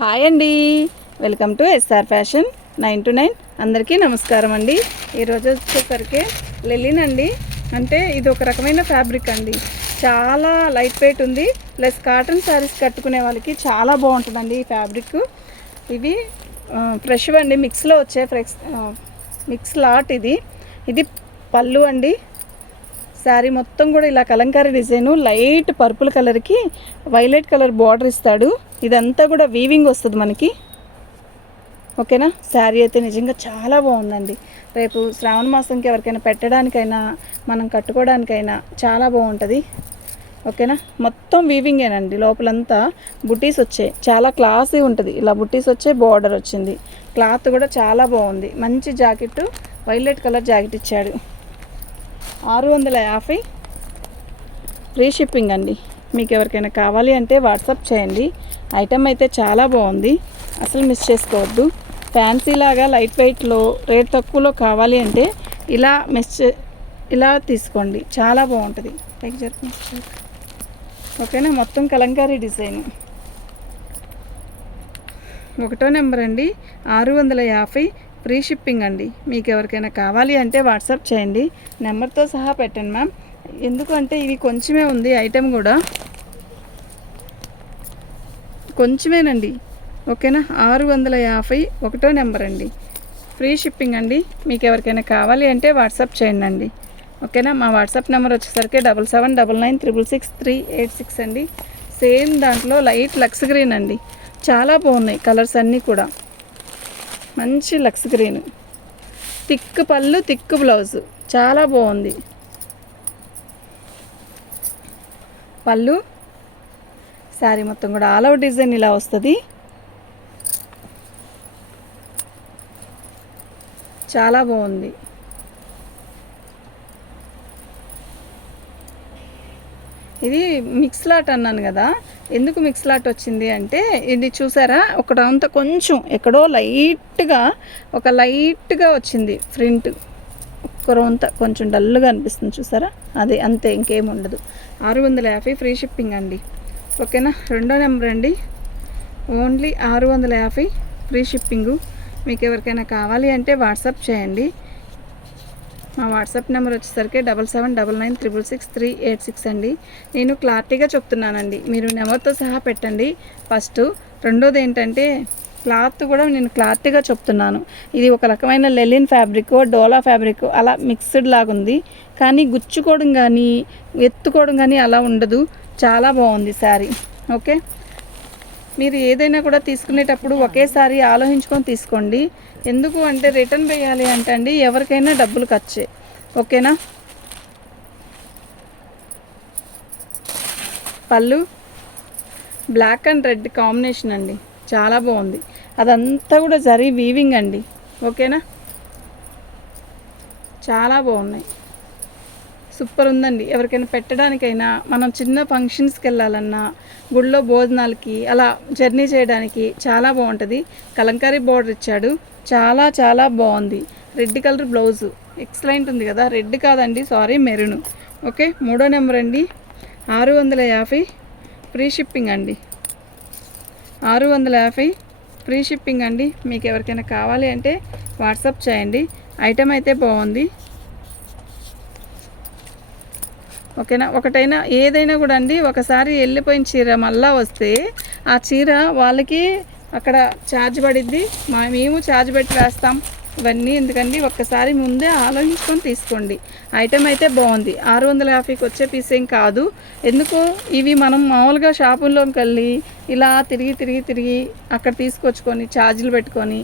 Hi అండి, welcome to SR fashion 9 to 9. అందరికీ నమస్కారం అండి. ఈరోజు వచ్చేసరికి లెలిన్ అండి. అంటే ఇది ఒక రకమైన ఫ్యాబ్రిక్ అండి. చాలా లైట్ వెయిట్ ఉంది, ప్లస్ కాటన్ శారీస్ కట్టుకునే వాళ్ళకి చాలా బాగుంటుందండి ఈ ఫ్యాబ్రిక్. ఇవి ఫ్రెష్ అండి, మిక్స్లో వచ్చే మిక్స్ లాట్. ఇది పళ్ళు అండి. శారీ మొత్తం కూడా ఇలా కలంకారీ డిజైను, లైట్ పర్పుల్ కలర్కి వైలెట్ కలర్ బార్డర్ ఇస్తాడు. ఇదంతా కూడా వీవింగ్ వస్తుంది మనకి. ఓకేనా, శారీ అయితే నిజంగా చాలా బాగుందండి. రేపు శ్రావణ మాసంకి ఎవరికైనా పెట్టడానికైనా మనం కట్టుకోవడానికైనా చాలా బాగుంటుంది. ఓకేనా, మొత్తం వీవింగేనండి. లోపలంతా బుటీస్ వచ్చాయి, చాలా క్లాసీ ఉంటుంది. ఇలా బుటీస్ వచ్చే బార్డర్ వచ్చింది. క్లాత్ కూడా చాలా బాగుంది. మంచి జాకెట్, వైలెట్ కలర్ జాకెట్ ఇచ్చాడు. 650 ఫ్రీ షిప్పింగ్ అండి. మీకు ఎవరికైనా కావాలి అంటే వాట్సాప్ చేయండి. ఐటమ్ అయితే చాలా బాగుంది, అసలు మిస్ చేసుకోవద్దు. ఫ్యాన్సీ లాగా లైట్ వెయిట్లో రేట్ తక్కువలో కావాలి అంటే ఇలా తీసుకోండి, చాలా బాగుంటుంది. పైకి జరుపు. ఓకేనా, మొత్తం కలంకారీ డిజైన్. 1వ నెంబర్ అండి, 650 ఫ్రీ షిప్పింగ్ అండి. మీకు ఎవరికైనా కావాలి అంటే వాట్సాప్ చేయండి, నెంబర్తో సహా పెట్టండి మ్యామ్. ఎందుకంటే ఇవి కొంచెమే ఉంది, ఐటెం కూడా కొంచెమేనండి. ఓకేనా, 650 1వ నెంబర్ అండి, ఫ్రీ షిప్పింగ్ అండి. మీకు ఎవరికైనా కావాలి అంటే వాట్సాప్ చేయండి అండి. ఓకేనా, మా వాట్సాప్ నెంబర్ వచ్చేసరికి 7799666386 అండి. సేమ్ దాంట్లో లైట్ లక్స్ గ్రీన్ అండి. చాలా బాగున్నాయి కలర్స్ అన్నీ కూడా. మంచి లక్స్ గ్రీన్, థిక్ పళ్ళు, థిక్ బ్లౌజు, చాలా బాగుంది. పళ్ళు, శారీ మొత్తం కూడా ఆల్ అవుట్ డిజైన్ ఇలా వస్తుంది. చాలా బాగుంది. ఇది మిక్స్ లాట్ అన్నాను కదా, ఎందుకు మిక్స్ లాట్ వచ్చింది అంటే ఇది చూసారా, ఒకటంతా కొంచెం ఎక్కడో లైట్గా వచ్చింది ప్రింట్. ఒక్కరంతా కొంచెం డల్గా అనిపిస్తుంది చూసారా, అదే అంతే, ఇంకేం ఉండదు. 650 ఫ్రీ షిప్పింగ్ అండి. ఓకేనా, 2వ నెంబర్ అండి, ఓన్లీ 650 ఫ్రీ షిప్పింగు. మీకు ఎవరికైనా కావాలి అంటే వాట్సాప్ చేయండి. మా వాట్సాప్ నెంబర్ వచ్చేసరికి 7799666386 అండి. నేను క్లారిటీగా చెప్తున్నానండి, మీరు నెంబర్తో సహా పెట్టండి ఫస్ట్. రెండోది ఏంటంటే క్లాత్ కూడా నేను క్లారిటీగా చెప్తున్నాను. ఇది ఒక రకమైన లెలిన్ ఫ్యాబ్రిక్, డోలా ఫ్యాబ్రిక్ అలా మిక్స్డ్ లాగా ఉంది. కానీ గుచ్చుకోవడం కానీ ఎత్తుకోవడం కానీ అలా ఉండదు. చాలా బాగుంది శారీ. ఓకే, మీరు ఏదైనా కూడా తీసుకునేటప్పుడు ఒకేసారి ఆలోచించుకొని తీసుకోండి. ఎందుకు అంటే రిటర్న్ వేయాలి అంటే అండి ఎవరికైనా డబ్బులు ఖర్చే. ఓకేనా, పళ్ళు బ్లాక్ అండ్ రెడ్ కాంబినేషన్ అండి, చాలా బాగుంది. అదంతా కూడా జరీ వీవింగ్ అండి. ఓకేనా, చాలా బాగున్నాయి, సూపర్ ఉందండి. ఎవరికైనా పెట్టడానికైనా, మనం చిన్న ఫంక్షన్స్కి వెళ్ళాలన్నా, గుళ్ళో భోజనాలకి అలా జర్నీ చేయడానికి చాలా బాగుంటుంది. కలంకారీ బార్డర్ ఇచ్చాడు, చాలా చాలా బాగుంది. రెడ్ కలర్ బ్లౌజు ఎక్సలెంట్ ఉంది కదా, రెడ్ కాదండి సారీ, మెరూన్. ఓకే, 3వ నెంబర్ అండి, 650 ఫ్రీ షిప్పింగ్ అండి. 650 ఫ్రీ షిప్పింగ్ అండి. మీకు ఎవరికైనా కావాలి అంటే వాట్సాప్ చేయండి. ఐటెం అయితే బాగుంది. ఓకేనా, ఏదైనా కూడా అండి, ఒకసారి వెళ్ళిపోయిన చీర మళ్ళీ వస్తే ఆ చీర వాళ్ళకి అక్కడ ఛార్జ్ పడిద్ది, మేము ఛార్జ్ పెట్టి వేస్తాం. ఇవన్నీ ఎందుకండి, ఒక్కసారి ముందే ఆలోచించుకొని తీసుకోండి. ఐటెం అయితే బాగుంది. 650కి వచ్చే పీస్ ఏం కాదు. ఎందుకు, ఇవి మనం మామూలుగా షాపుల్లోకి వెళ్ళి ఇలా తిరిగి అక్కడ తీసుకొచ్చుకొని ఛార్జీలు పెట్టుకొని,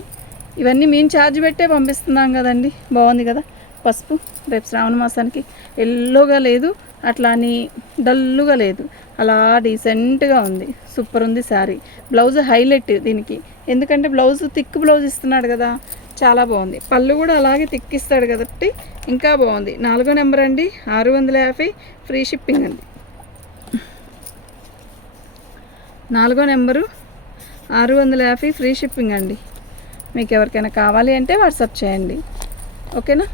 ఇవన్నీ మేము ఛార్జ్ పెట్టే పంపిస్తున్నాం కదండి. బాగుంది కదా, పసుపు. రేపు శ్రావణ మాసానికి ఎల్లోగా లేదు, అట్లా అని డల్లుగా లేదు, అలా డీసెంట్గా ఉంది. సూపర్ ఉంది శారీ. బ్లౌజ్ హైలైట్ దీనికి, ఎందుకంటే బ్లౌజ్ థిక్ బ్లౌజ్ ఇస్తున్నాడు కదా, చాలా బాగుంది. పళ్ళు కూడా అలాగే థిక్ ఇస్తాడు కాబట్టి ఇంకా బాగుంది. 4వ నెంబర్ అండి, 650 ఫ్రీ షిప్పింగ్ అండి. 4వ నెంబరు 650 ఫ్రీ షిప్పింగ్ అండి. మీకు ఎవరికైనా కావాలి అంటే వాట్సాప్ చేయండి. ఓకేనా,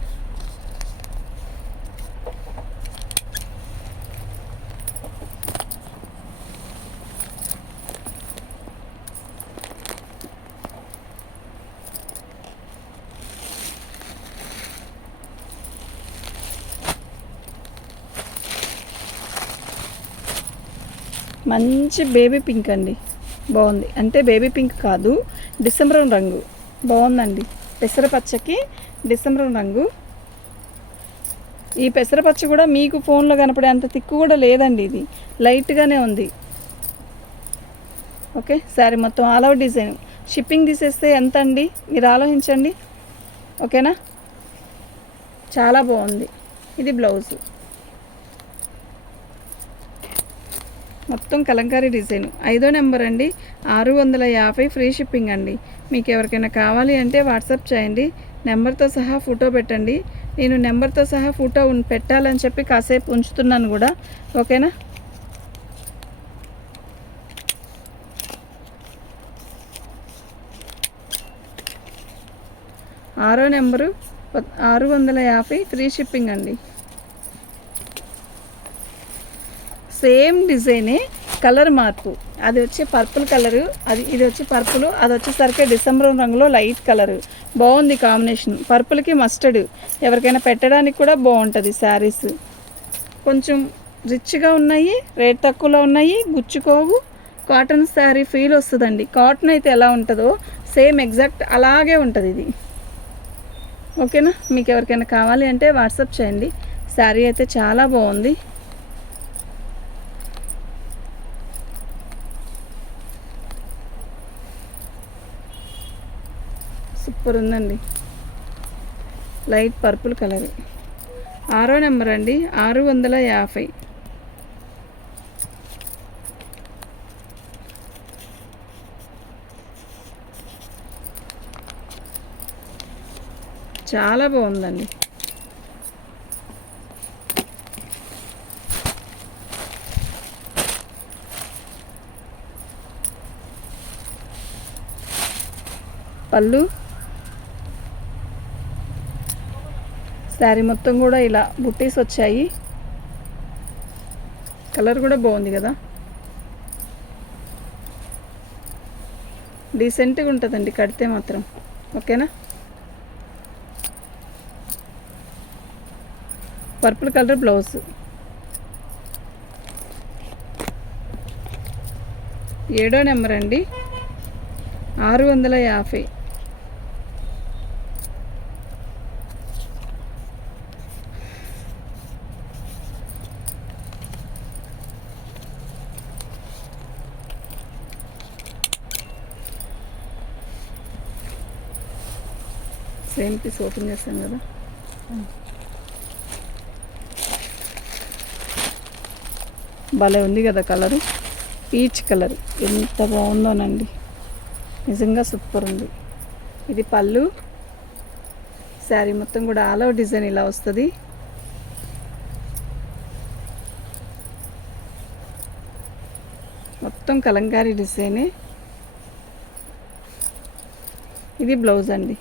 మంచి బేబీ పింక్ అండి, బాగుంది. అంటే బేబీ పింక్ కాదు, డిసెంబర్ రంగు బాగుందండి. పెసరపచ్చకి డిసెంబర్ రంగు. ఈ పెసరపచ్చ కూడా మీకు ఫోన్లో కనపడే అంత తిక్కు కూడా లేదండి, ఇది లైట్గానే ఉంది. ఓకే, శారీ మొత్తం ఆల్ ఓవర్ డిజైన్. షిప్పింగ్ తీసేస్తే ఎంత అండి మీరు ఆలోచించండి, ఓకేనా. చాలా బాగుంది. ఇది బ్లౌజు, మొత్తం కలంకారీ డిజైన్. 5వ నెంబర్ అండి, 650 ఫ్రీ షిప్పింగ్ అండి. మీకు ఎవరికైనా కావాలి అంటే వాట్సాప్ చేయండి, నెంబర్తో సహా ఫోటో పెట్టండి. నేను నెంబర్తో సహా ఫోటో పెట్టాలని చెప్పి కాసేపు ఉంచుతున్నాను కూడా, ఓకేనా. ఆరో నెంబరు 650 ఫ్రీ షిప్పింగ్ అండి. సేమ్ డిజైనే, కలర్ మార్పు. అది వచ్చి పర్పుల్ కలరు, ఇది వచ్చి పర్పుల్, అది వచ్చేసరికి డిసెంబర్ రంగులో లైట్ కలరు. బాగుంది కాంబినేషన్, పర్పుల్కి మస్టర్డ్. ఎవరికైనా పెట్టడానికి కూడా బాగుంటుంది. శారీస్ కొంచెం రిచ్గా ఉన్నాయి, రేట్ తక్కువలో ఉన్నాయి, గుచ్చుకోవు. కాటన్ శారీ ఫీల్ వస్తుందండి. కాటన్ అయితే ఎలా ఉంటుందో సేమ్ ఎగ్జాక్ట్ అలాగే ఉంటుంది ఇది, ఓకేనా. మీకు ఎవరికైనా కావాలి అంటే వాట్సాప్ చేయండి. శారీ అయితే చాలా బాగుంది. సూపర్ ఉందండి, లైట్ పర్పుల్ కలర్. 6వ నెంబర్ అండి, 650. చాలా బాగుందండి. పళ్ళు, శారీ మొత్తం కూడా ఇలా బుట్టీస్ వచ్చాయి. కలర్ కూడా బాగుంది కదా, డీసెంట్గా ఉంటుందండి కడితే మాత్రం, ఓకేనా. Purple colour blouse. 7వ నెంబర్ అండి, 650. సేమ్ పీస్ ఓపెన్ చేస్తాం కదా. భలే ఉంది కదా కలరు, పీచ్ కలర్. ఎంత బాగుందోనండి, నిజంగా సూపర్ ఉంది. ఇది పళ్ళు. శారీ మొత్తం కూడా ఆల్ ఓవర్ డిజైన్ ఇలా వస్తుంది. మొత్తం కలంకారీ డిజైనే. ఇది బ్లౌజ్ అండి,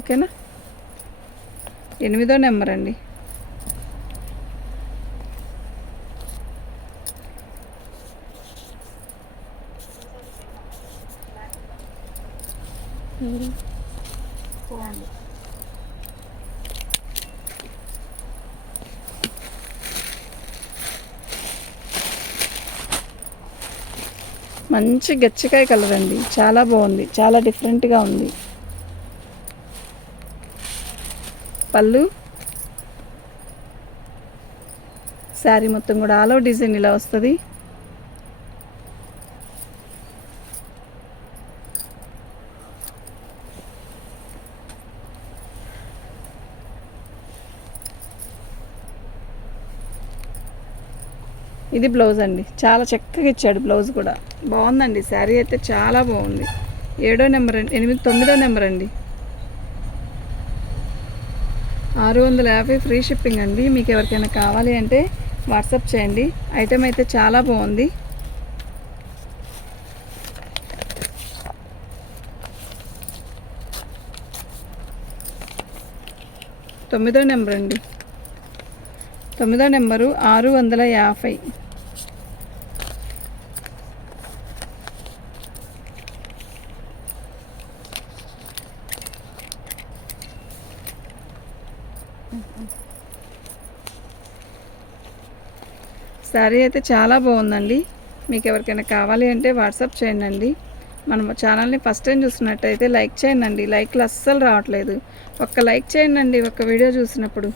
ఓకేనా. 8వ నెంబర్ అండి, మంచి గచ్చకాయ కలర్ అండి, చాలా బాగుంది, చాలా డిఫరెంట్గా ఉంది. పళ్ళు, శారీ మొత్తం కూడా ఆల్ ఓవర్ డిజైన్ ఇలా వస్తుంది. ఇది బ్లౌజ్ అండి, చాలా చక్కగా ఇచ్చాడు బ్లౌజ్ కూడా, బాగుందండి. శారీ అయితే చాలా బాగుంది. 7వ నెంబర్ అండి, 9వ నెంబర్ అండి, 650 ఫ్రీ షిప్పింగ్ అండి. మీకు ఎవరికైనా కావాలి అంటే వాట్సాప్ చేయండి. ఐటెం అయితే చాలా బాగుంది. తొమ్మిదో నెంబర్ అండి, 9వ నెంబరు 650. శారీ అయితే చాలా బాగుందండి. మీకు ఎవరికైనా కావాలి అంటే వాట్సాప్ చేయండి. మన ఛానల్ని ఫస్ట్ టైం చూసినట్టయితే లైక్ చేయండి. లైక్లు అస్సలు రావట్లేదు. ఒక్క లైక్ చేయండి ఒక్క వీడియో చూసినప్పుడు.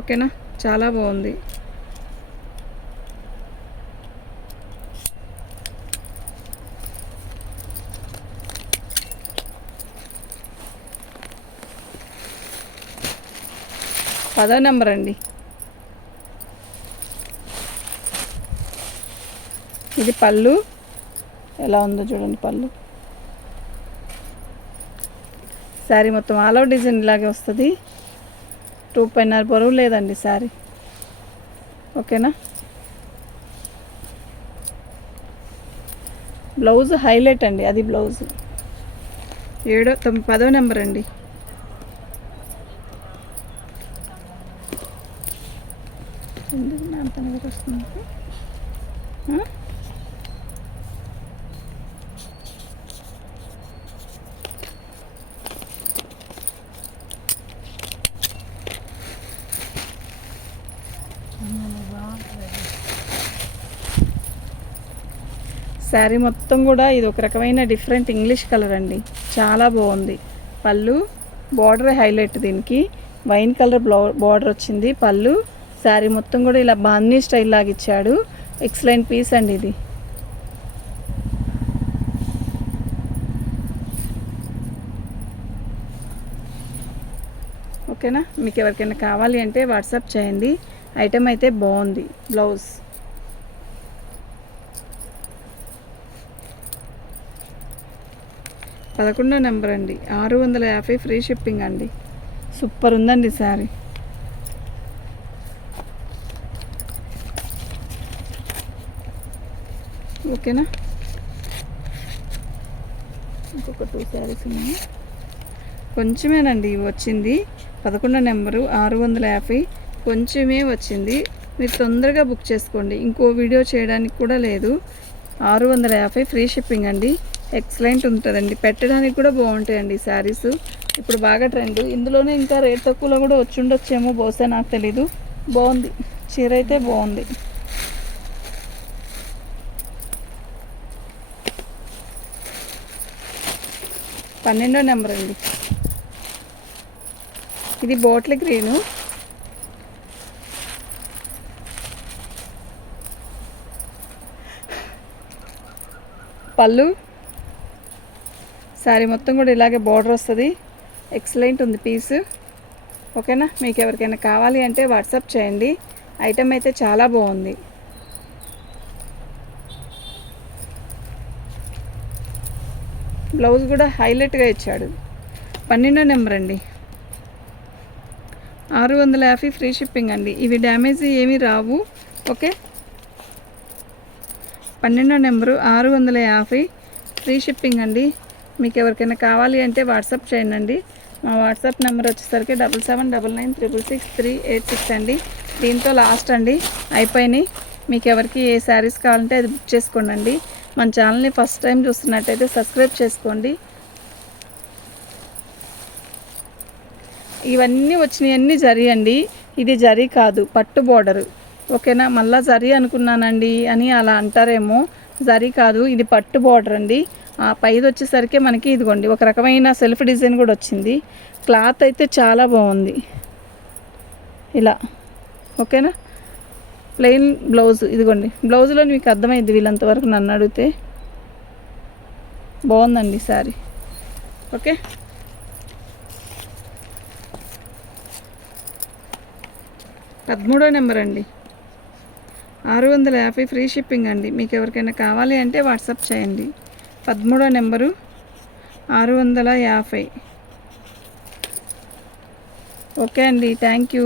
ఓకేనా, చాలా బాగుంది. పదో నెంబర్ అండి. ఇది పళ్ళు ఎలా ఉందో చూడండి. పళ్ళు శారీ మొత్తం ఆల్ ఓవర్ డిజైన్ ఇలాగే వస్తుంది. 2.5 బరువు లేదండి శారీ. ఓకేనా, బ్లౌజ్ హైలైట్ అండి. అది బ్లౌజ్ 10వ నెంబర్ అండి. వస్తుంది శారీ మొత్తం కూడా ఇది ఒక రకమైన డిఫరెంట్ ఇంగ్లీష్ కలర్ అండి. చాలా బాగుంది. పళ్ళు బార్డర్ హైలైట్. దీనికి వైన్ కలర్ బార్డర్ వచ్చింది. పళ్ళు శారీ మొత్తం కూడా ఇలా బాందీ స్టైల్ లాగా ఇచ్చాడు. ఎక్సలెంట్ పీస్ అండి ఇది. ఓకేనా, మీకు ఎవరికైనా కావాలి అంటే వాట్సాప్ చేయండి. ఐటెం అయితే బాగుంది. బ్లౌజ్ 11వ నెంబర్ అండి. 650 ఫ్రీ షిప్పింగ్ అండి. సూపర్ ఉందండి శారీ. ఓకేనా, ఇంకొక 2 శారీస్ ఉన్నాయి. కొంచెమేనండి వచ్చింది. 11వ నెంబరు 650 కొంచెమే వచ్చింది. మీరు తొందరగా బుక్ చేసుకోండి. ఇంకో వీడియో చేయడానికి కూడా లేదు. 650 ఫ్రీ షిప్పింగ్ అండి. ఎక్సలెంట్ ఉంటుందండి. పెట్టడానికి కూడా బాగుంటాయండి శారీస్. ఇప్పుడు బాగా ట్రెండ్. ఇందులోనే ఇంకా రేట్ తక్కువలో కూడా వచ్చి ఉండొచ్చేమో, బహుశా నాకు తెలీదు. బాగుంది చీర అయితే బాగుంది. పన్నెండో నెంబర్ అండి. ఇది బోట్ల గ్రీను. పళ్ళు శారీ మొత్తం కూడా ఇలాగే బార్డర్ వస్తుంది. ఎక్సలెంట్ ఉంది పీస్. ఓకేనా, మీకు ఎవరికైనా కావాలి అంటే వాట్సాప్ చేయండి. ఐటెం అయితే చాలా బాగుంది. బ్లౌజ్ కూడా హైలైట్గా ఇచ్చాడు. 12వ నెంబర్ అండి. 650 ఫ్రీ షిప్పింగ్ అండి. ఇవి డ్యామేజ్ ఏమీ రావు. ఓకే, 12వ నెంబరు 650 ఫ్రీ షిప్పింగ్ అండి. మీకు ఎవరికైనా కావాలి అంటే వాట్సాప్ చేయండి. మా వాట్సాప్ నెంబర్ వచ్చేసరికి 7799666386 అండి. దీంతో లాస్ట్ అండి, అయిపోయినాయి. మీకు ఎవరికి ఏ శారీస్ కావాలంటే అది బుక్ చేసుకోండి. మన ఛానల్ని ఫస్ట్ టైం చూస్తున్నట్టయితే సబ్స్క్రైబ్ చేసుకోండి. ఇవన్నీ వచ్చినాయన్నీ జరీ అండి. ఇది జరీ కాదు, పట్టు బోర్డరు. ఓకేనా, మళ్ళీ జరీ అనుకున్నానండి అని అలా అంటారేమో. జరీ కాదు, ఇది పట్టు బోర్డర్ అండి. ఆ పైది వచ్చేసరికి మనకి ఇదిగోండి ఒక రకమైన సెల్ఫ్ డిజైన్ కూడా వచ్చింది. క్లాత్ అయితే చాలా బాగుంది ఇలా. ఓకేనా, ప్లెయిన్ బ్లౌజ్. ఇదిగోండి బ్లౌజ్లో మీకు అర్థమైంది వీళ్ళంతవరకు నన్ను అడిగితే. బాగుందండి శారీ. ఓకే, పదమూడో నెంబర్ అండి. 650 ఫ్రీ షిప్పింగ్ అండి. మీకు ఎవరికైనా కావాలి అంటే వాట్సాప్ చేయండి. 13వ నెంబరు 650. ఓకే అండి, థ్యాంక్ యూ.